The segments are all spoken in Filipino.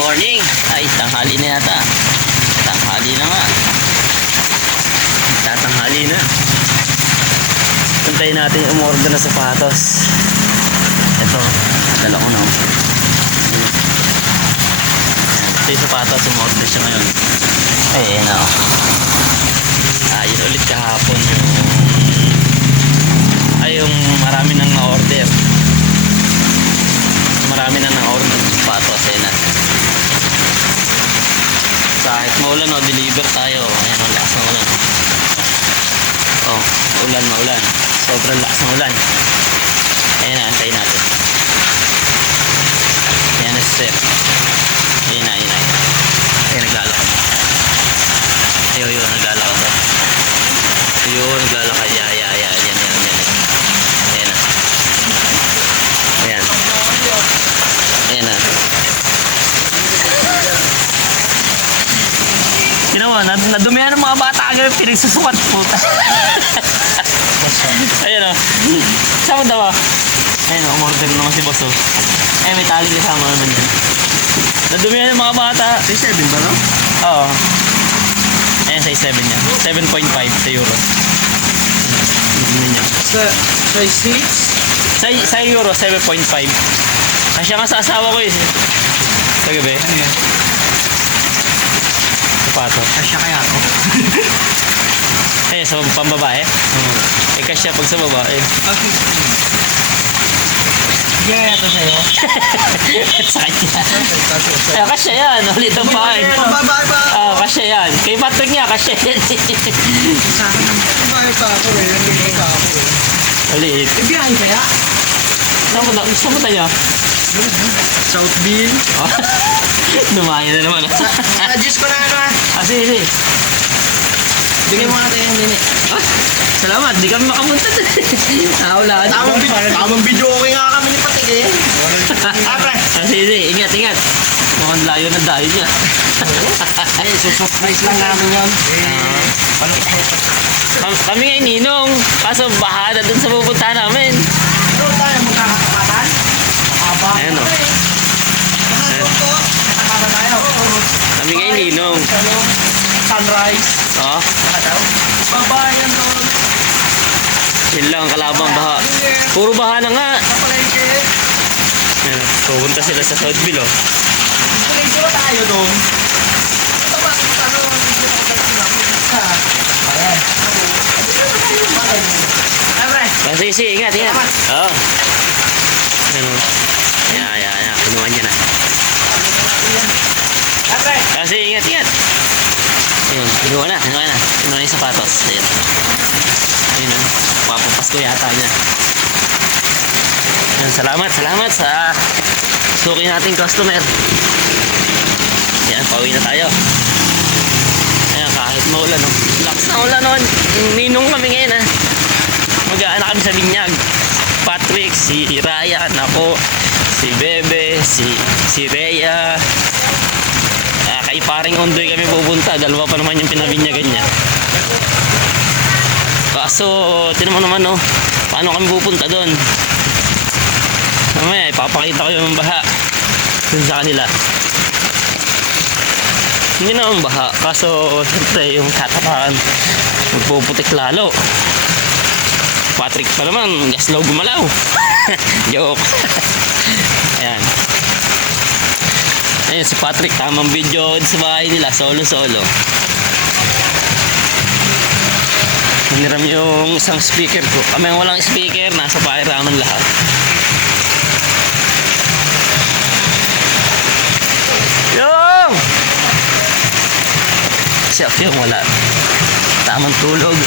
morning. Ay, tanghali na yata. Tanghali na nga. Tatanghali na. Puntayin natin yung umorder na sapatos. Ito, dala ko na. Ito yung sapatos, umorder siya ngayon. Ayan na. Yun ulit kahapon yung marami nang na-order. Marami nang na-order ng sapatos. Ayan na. Kahit maulan o, deliver tayo. Ayan, ang lakas ng ulan. Oh, maulan. Sobrang lakas ng ulan. Ayan na, antayin natin. Ayan na, sir. Ayan na. Ayan, naglalakad. Ayun, naglalakad ba? Ayun, naglalakad. Ayan. Ayan na. Ayan na. Ginawa, nadumihan ng mga bata agad pinagsusukat puta. Ayan o. Saan mo daw? Ayan o, umorder naman si boss o. Eh, may tali kasama naman yan. Nadumihan ng mga bata. Size 7 ba no? Oo. Ayan, size 7 niya. 7.5 sa euro. Size 6? Sa euro, 7.5. Kasya nga sa asawa ko eh. Sa gabi. Ano yan? Sapato. Kasya kaya ako? Ayan, sa pambabae. Eh, kasya pag sa babae. Okay. Yeah, ito sa'yo. Sa kanya. Ay, kasya yan. Ulit ang bahay. Pambabae pa ako. Kasya yan. Kay Patrick niya, kasya yan. Sa akin, pambabae pa ako eh. Hindi pa ako eh. Ulit. Ibiyahe kaya? Saan mo tayo? South Bean. Dumayo na naman. Adjust ko na ano ah. Sige. Bigyan mo natin yung minute. Salamat, di kami makapunta dun. Wala. Tamang video okay nga kami ni Patik eh. Pre. Sige, ingat. Mukhang layo na dayo niya. Ay, surprise lang namin yun. Kami nga ninong, kaso baha na dun sa pupunta namin. Pero tayo magkakapatan? Mahaba. Ayan o. Kami nga ninong. Sunrise. Babae yan doon. Yun lang, kalabang baha. Puro baha na nga. Sa palengke. Ayan, pupunta sila sa Southville o. Palengke ba tayo doon? Ito ba? Ayan. Sige, ingat. Oo. Ayan o. Ayan. Pinuhan niya na. Sige, ingat. Ayun, pinuha na. Pinuha yung sapatos. Ayun o. Papapasko yata niya. Ayun, salamat sa suki nating customer. Ayan, pauwi na tayo. Ayan, kahit maulan o. Lakas na ulan o. Ninong kami ngayon ha. Mag-aana kami sa Binyag. Patrick, si Ryan, ako, si Bebe, si Rhea. Kay paring Ondoy kami pupunta. Dalawa pa naman yung pinabinyagan niya. Kaso, tinan mo naman paano kami pupunta doon? Mamaya, ipapakita ko yung baha dun sa kanila. Hindi naman baha. Kaso, siyempre, yung tatapakan magpuputik lalo. Patrick pa naman, gas low gumalaw. Joke. Ayan. Ayun, si Patrick, tamang video sa bahay nila, solo. Hiniram yung isang speaker ko. Kami ang walang speaker, nasa bahay raman lahat. Yung! Chef yung wala. Tamang tulog.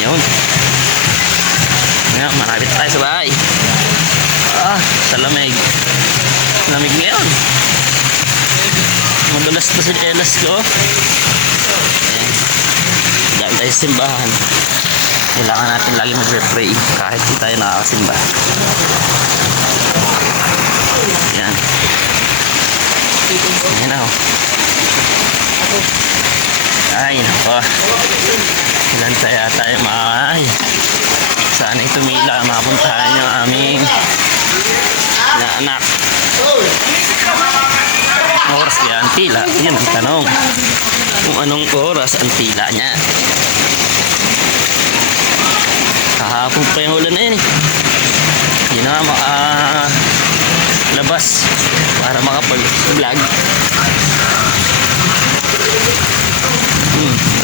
Yun. Ngayon, marapit tayo sa bahay. Sa lamig. Lamig ngayon. Madulas na sa jelas ko. Ayan. Dahil tayo sa simbahan. Kailangan natin lagi mag-pray kahit hindi tayo nakakasimba. Ayan. Ayan ako. Ay, nako. Ilan tayo makakay. Sana'y tumila, mapuntahan yung aming na anak. Oras kaya ang pila? Yan ang tanong. Kung anong oras ang pila niya. Kahapon pa yung ulan na yun eh. Hindi na labas para makapag-vlog.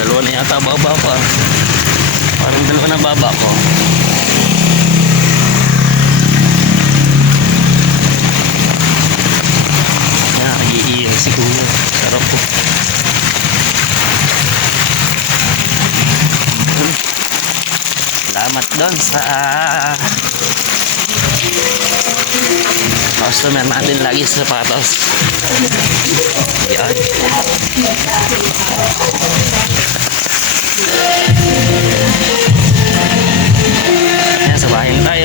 Dalawa na yata baba pa. Parang dalawa na baba ko. Iiyak si Kuya. Sarap po. Salamat doon sa customer natin lagi sa sapatos. Yan. Yan, sa bahay tayo.